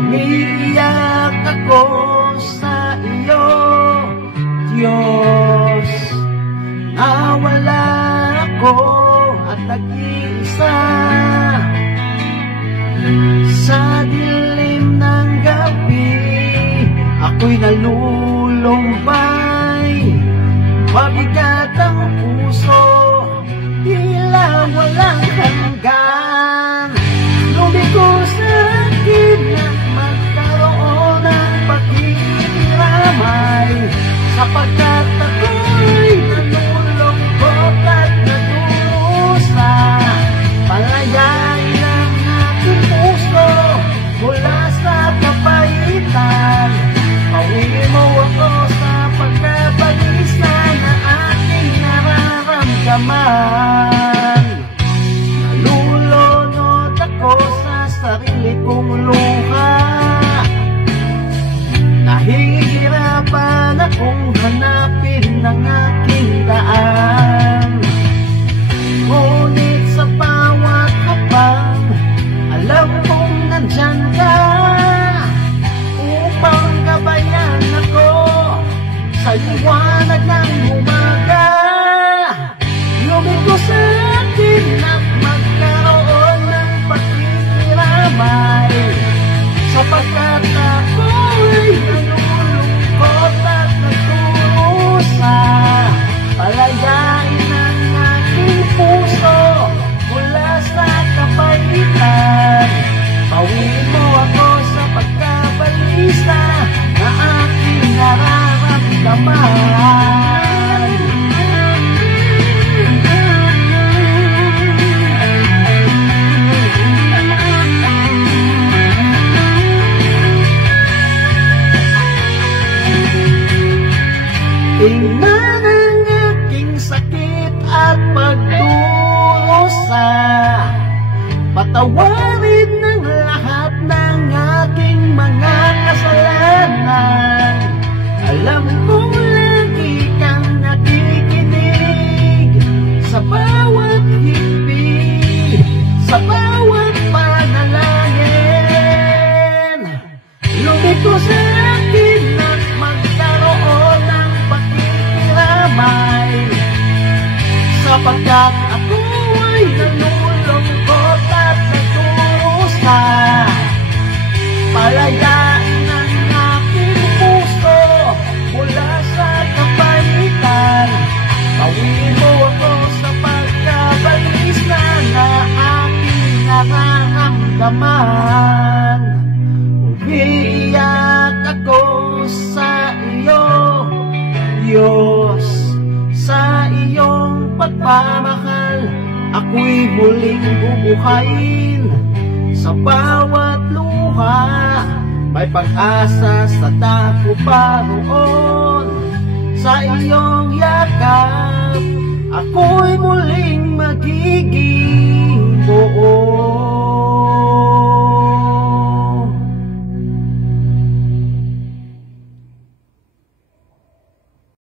Umiiyak ako sa iyo, Diyos. Nawala ako at nag-iisa sa dilim ng gabi. Ako'y nalulumbay, mabigat ang puso, tila walang hanggan. Lumiko sa akin na magkaroon ng pakikiramay, sapagkat ako'y nalulungkot at nadurusa. Palayain ang aking puso mula sa kapaitan. Pauwiin mo ako sa pagkabalisa na aking nararamdaman. Nalulunod ako sa sarili kong luha. Nahihirapan akong hanapin ang aking daan. Ngunit sa bawat hakbang, alam kong nandyan ka upang gabayan ako sa liwanag ng umaga. Lumiko sa akin at magkaroon ng pakikiramay, sapagkat ako'y nalulungkot at nagdurusa. Palayain ang aking puso mula sa kapaitan. Pauwiin mo ako sa pagkabalisa na aking nararamdaman. Tingnan ang aking sakit at pagdurusa. Patawarin ng lahat ng aking mga kasalanan. Alam kong lagi kang nakikinig sa bawat himpi, sa bawat panalangin. Lumiko sa akin at magkaroon ng pakikiramay, sapagkat ako ay nalulungkot at nagdurusa. Palayain ang aking puso mula sa kapaitan. Pauwiin mo ako sa pagkabalisa na aking nararamdaman. Umiiyak ako sa iyo, Diyos. Sa iyong pagmamahal, ako'y muling bubuhayin. Sa bawat luha, may pag-asa sa dako pa roon. Sa iyong yakap, ako'y muling magiging